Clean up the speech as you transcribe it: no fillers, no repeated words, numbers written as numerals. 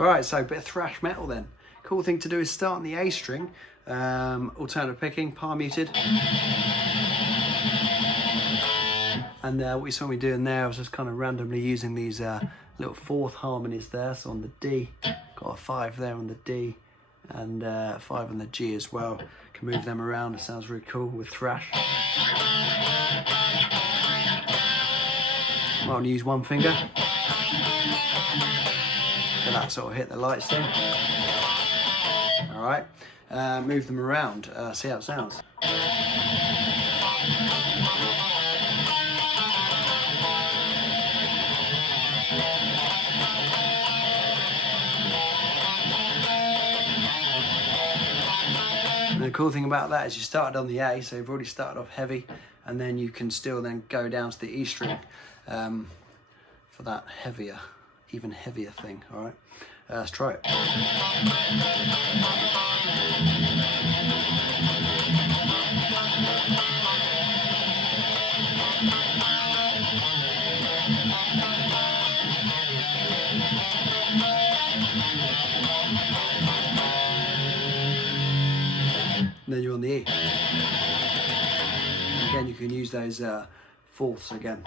Alright, so a bit of thrash metal then. Cool thing to do is start on the A string, alternative picking, palm muted. And what you saw me doing there, I was just kind of randomly using these little fourth harmonies there. So on the D, got a 5 there on the D, and 5 on the G as well. Can move them around, it sounds really cool with thrash. Might want to use one finger. Get that sort of hit the lights there. Alright, move them around, see how it sounds. And the cool thing about that is you started on the A, so you've already started off heavy, and then you can still then go down to the E string for that heavier, even heavier thing. All right, let's try it. And then you're on the E. Again, you can use those fourths again.